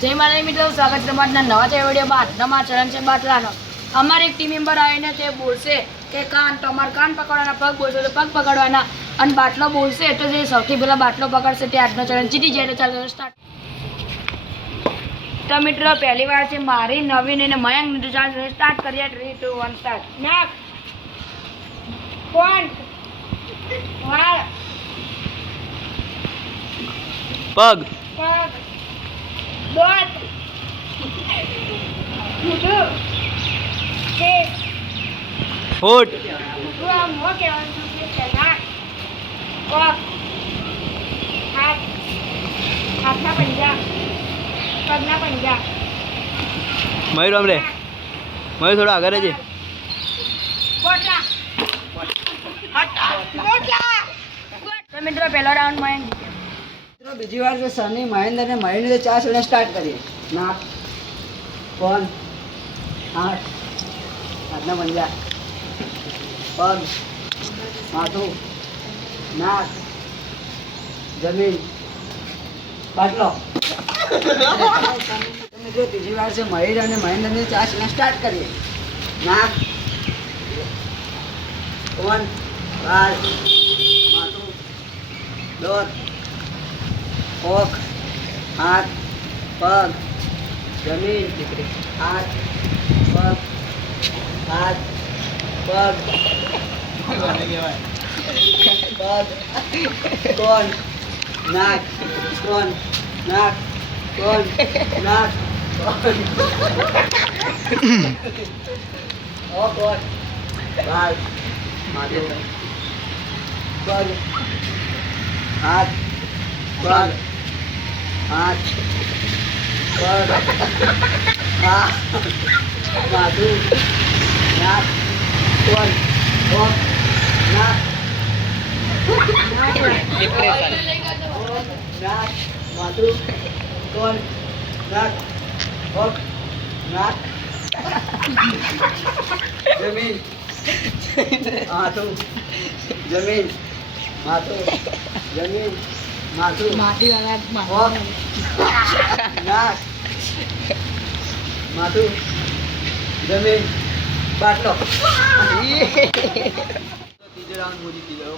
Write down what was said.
જય માતાજી મિત્રો, સ્વાગત છે તમારા નવા વિડીયોમાં। આજનો મારો ચરણ છે બાટલાનો। અમારે એક ટીમ મેમ્બર આવીને તે બોલશે કે કાન, તો અમારે કાન પકડવાના, પગ બોલશે તો પગ પકડવાના, અને બાટલો બોલશે તો જે સૌથી પહેલા બાટલો પકડશે તે આજનો ચરણ જીતી જાય। તો ચાલો સ્ટાર્ટ। તો મિત્રો પહેલી વાર છે મારી, નવીન અને મયંક। તો ચાલો સ્ટાર્ટ કરીએ। 3, 2, 1 સ્ટાર્ટ। નાક, કોણ, વાળ, પગ, પગ, દોત, મોઢું, કેસ, હોઠ, મોં કહેવાનું છે, નાક, પગ, હાથ, હાથના પંજા, પગના પંજા, મયુર આમ રે, મયુર થોડો આગળ રહેજે। પોટલા, પોટલા। તો મિત્રો પહેલો રાઉન્ડ મયંક જીત્યો। મિત્રો બીજી વાર છે સની, મહેન્દ્ર અને મહેન્દ્ર 4 જણા સ્ટાર્ટ કરીએ। નાક, કોણ, હાથ, હાથના પંજા, પગ, માથું, નાક, જમીન, બાટલો। મિત્રો ત્રીજી વાર છે મહેર અને મહેન્દ્રને 4 જણા સ્ટાર્ટ કરીએ। નાક, કોણ, વાળ, માથું, દોત, ઓખ, હાથ, પગ, જમીન, હાથ, પગ, હાથ, પગ, પગ, કોણ, નાક, કોણ, નાક, કોણ, નાક, કોણ, ઓ કોણ, વાળ, માથું, પગ, હાથ, પગ, હાથ, પગ, માથું, નાક, કોણ, ઓખ, નાક, નાક, માથું, કોણ, નાક, ઓખ, નાક, જમીન, માથું, જમીન, માથું, જમીન, માથું, ઓખ, નાક, માથું, જમીન, બાટલો। ત્રીજો રાઉન્ડ હું જીતી ગયો।